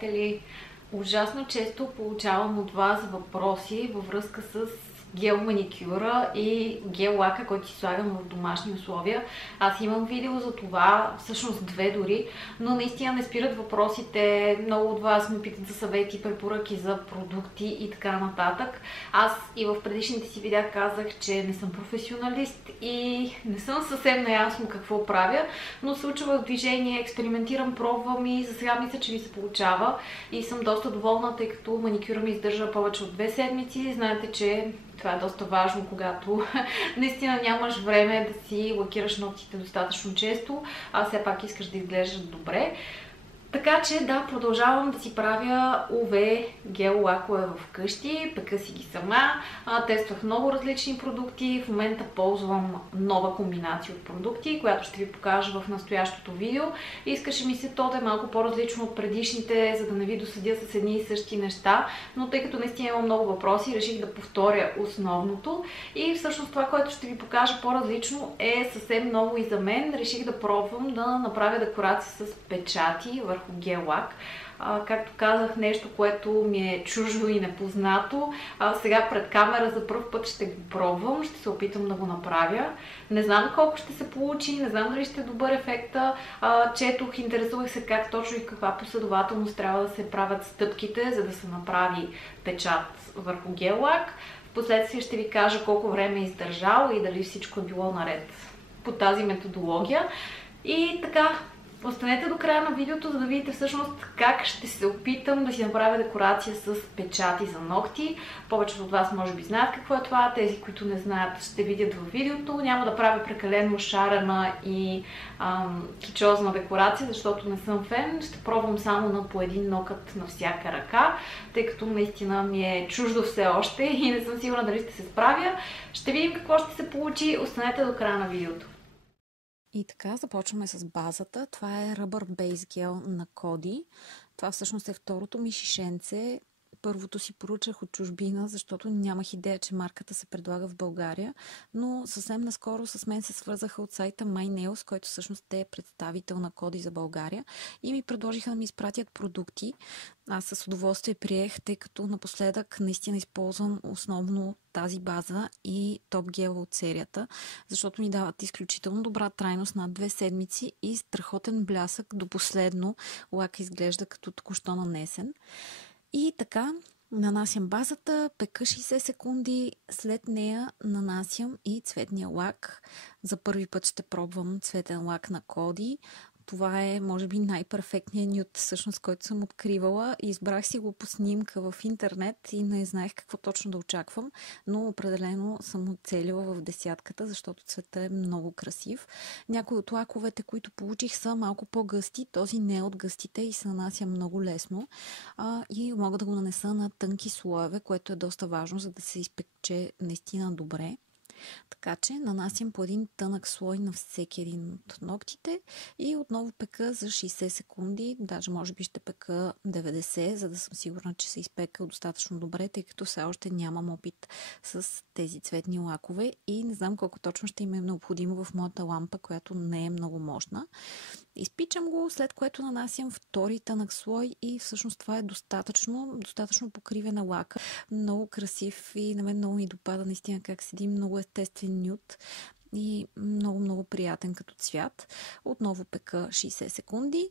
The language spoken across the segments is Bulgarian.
приятели! Ужасно често получавам от вас въпроси във връзка с гел маникюра и гел лака, който си слагам в домашни условия. Аз имам видео за това, всъщност две дори, но наистина не спират въпросите. Много от вас ме питат за съвети, препоръки за продукти и така нататък. Аз и в предишните си видеа казах, че не съм професионалист и не съм съвсем наясно какво правя, но се уча в движение, експериментирам, пробвам и за сега мисля, че ви се получава и съм доста доволна, тъй като маникюра ми издържа повече от 2 седмици. Знаете, че това е доста важно, когато наистина нямаш време да си лакираш ногтите достатъчно често, а все пак искаш да изглеждат добре. Така че да, продължавам да си правя UV гел лакове вкъщи, пека си ги сама, тествах много различни продукти, в момента ползвам нова комбинация от продукти, която ще ви покажа в настоящото видео. Искаше ми се то да е малко по-различно от предишните, за да не ви досъдя с едни и същи неща, но тъй като наистина имам много въпроси, реших да повторя основното и всъщност това, което ще ви покажа по-различно е съвсем ново и за мен. Реших да пробвам да направя декорация с печати върху гел лак. Както казах, нещо, което ми е чуждо и непознато. Сега пред камера за пръв път ще го пробвам, ще се опитам да го направя. Не знам колко ще се получи, не знам дали ще е добър ефекта. Четох, интересувах се как точно и в каква последователност трябва да се правят стъпките, за да се направи печат върху гел лак. Впоследствие ще ви кажа колко време е издържал и дали всичко е било наред по тази методология. И така, останете до края на видеото, за да видите всъщност как ще се опитам да си направя декорация с печати за ногти. Повечето от вас може би знаят какво е това, тези, които не знаят, ще видят във видеото. Няма да правя прекалено шарена и кичозна декорация, защото не съм фен. Ще пробвам само на по един нокът на всяка ръка, тъй като наистина ми е чуждо все още и не съм сигурна дали ще се справя. Ще видим какво ще се получи. Останете до края на видеото. И така, започваме с базата. Това е Rubber Base Gel на Коди. Това всъщност е второто ми шишенце. Първото си поръчах от чужбина, защото нямах идея, че марката се предлага в България, но съвсем наскоро с мен се свързаха от сайта MyNails, който всъщност е представител на Коди за България и ми предложиха да ми изпратят продукти. Аз с удоволствие приех, тъй като напоследък наистина използвам основно тази база и топ гела от серията, защото ми дават изключително добра трайност над 2 седмици и страхотен блясък до последно. Лак изглежда като току-що нанесен. И така, нанасям базата, пека 60 секунди, след нея нанасям и цветния лак. За първи път ще пробвам цветен лак на Коди. Това е, може би, най-перфектният нюд, всъщност, който съм откривала. Избрах си го по снимка в интернет и не знаех какво точно да очаквам, но определено съм оцелила в десятката, защото цветът е много красив. Някои от лаковете, които получих, са малко по-гъсти. Този не е от гъстите и се нанася много лесно. И мога да го нанеса на тънки слоеве, което е доста важно, за да се изпече наистина добре. Така че нанасям по един тънък слой на всеки един от ногтите и отново пека за 60 секунди, даже може би ще пека 90, за да съм сигурна, че се изпека достатъчно добре, тъй като все още нямам опит с тези цветни лакове и не знам колко точно ще им е необходимо в моята лампа, която не е много мощна. Изпичам го, след което нанасям втори тънък слой и всъщност това е достатъчно покриве на лака. Много красив и на мен много ми допада наистина как седи, много естествен нюд и много приятен като цвят. Отново пека 60 секунди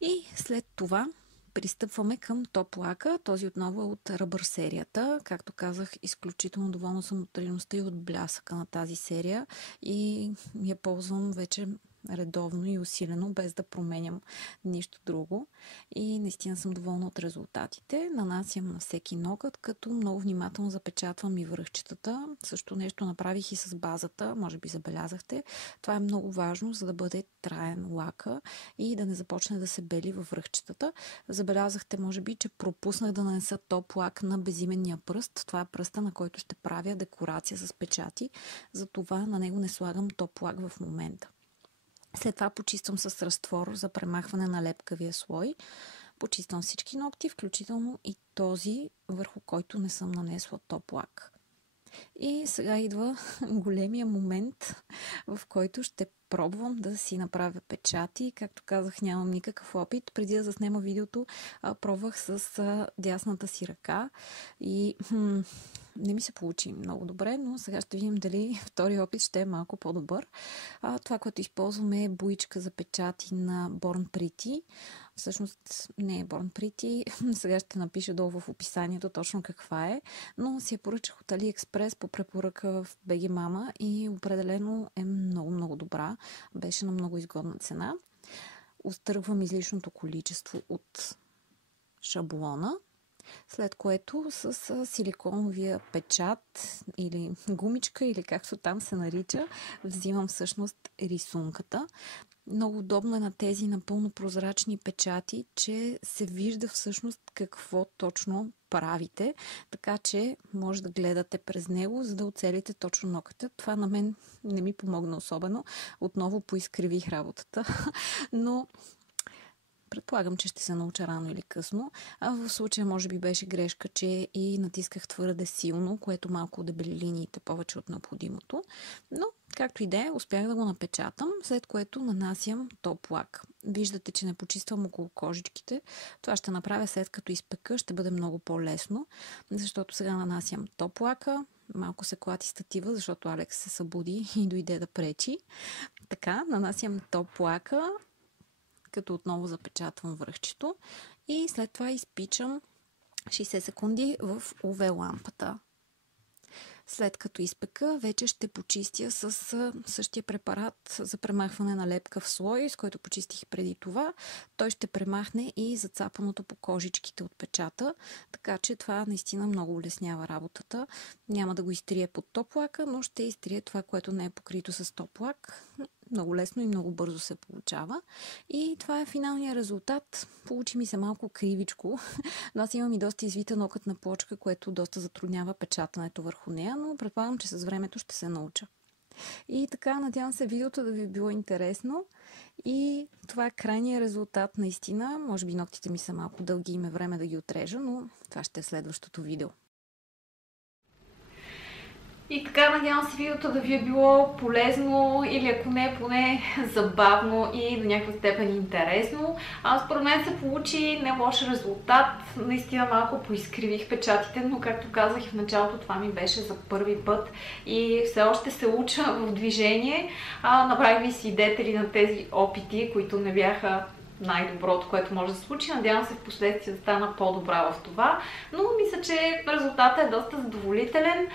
и след това пристъпваме към топ лака. Този отново е от Rubber серията. Както казах, изключително доволна съм от трайността и от блясъка на тази серия и я ползвам вече редовно и усилено, без да променям нищо друго. И наистина съм доволна от резултатите. Нанасям на всеки ногът, като много внимателно запечатвам и връхчетата. Също нещо направих и с базата, може би забелязахте. Това е много важно, за да бъде траен лака и да не започне да се бели във връхчетата. Забелязахте, може би, че пропуснах да нанеса топ лак на безименния пръст. Това е пръста, на който ще правя декорация с печати. Затова на него не слагам топ лак в момента. След това почиствам с разтвор за премахване на лепкавия слой. Почиствам всички ногти, включително и този, върху който не съм нанесла топ лак. И сега идва големия момент, в който ще пробвам да си направя печати. Както казах, нямам никакъв опит. Преди да заснема видеото, пробвах с дясната си ръка и не ми се получи много добре, но сега ще видим дали втори опит ще е малко по-добър. Това, което използваме, е боичка за печати на Born Pretty. Всъщност не е Born Pretty. Сега ще напиша долу в описанието точно каква е, но си я поръчах от AliExpress по препоръка в BG Mama и определено е много добра. Беше на много изгодна цена. Остъргвам излишното количество от шаблона, след което с силиконовия печат или гумичка, или както там се нарича, взимам всъщност рисунката. Много удобно е на тези напълно прозрачни печати, че се вижда всъщност какво точно правите, така че може да гледате през него, за да оцелите точно ноката. Това на мен не ми помогна особено. Отново поизкривих работата, но предполагам, че ще се науча рано или късно. А в случая може би беше грешка, че и натисках твърде силно, което малко удебели линиите повече от необходимото. Но, както и да е, успях да го напечатам, след което нанасям топ лак. Виждате, че не почиствам около кожичките. Това ще направя след като изпека, ще бъде много по-лесно, защото сега нанасям топ лака. Малко се клати статива, защото Алекс се събуди и дойде да пречи. Така, нанасям топ лака, като отново запечатвам връхчето и след това изпичам 60 секунди в UV лампата. След като изпека, вече ще почистя с същия препарат за премахване на лепкав слой, с който почистих преди това. Той ще премахне и зацапаното по кожичките от печата, така че това наистина много улеснява работата. Няма да го изтрие под топ-лака, но ще изтрие това, което не е покрито с топ-лак. Много лесно и много бързо се получава. И това е финалният резултат. Получи ми се малко кривичко, но аз имам и доста извита нокътна плочка, което доста затруднява печатането върху нея, но предполагам, че с времето ще се науча. И така, надявам се видеото да ви е било интересно. И това е крайният резултат наистина. Може би ногтите ми са малко дълги и има време да ги отрежа, но това ще е следващото видео. И така, надявам се видеото да ви е било полезно или ако не, поне забавно и до някаква степен интересно. Според мен се получи не лош резултат. Наистина малко поизкривих печатите, но както казах и в началото, това ми беше за първи път и все още се уча в движение. Направих ви свидетели на тези опити, които не бяха най-доброто, което може да се случи. Надявам се в последствие да стана по-добра в това, но мисля, че резултатът е доста задоволителен.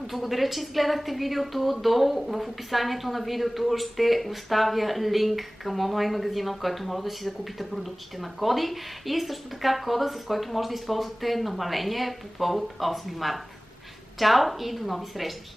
Благодаря, че изгледахте видеото. Долу в описанието на видеото ще оставя линк към онлайн магазина, в който може да си закупите продуктите на Коди и също така кода, с който може да използвате намаление по повод 8 март. Чао и до нови срещи!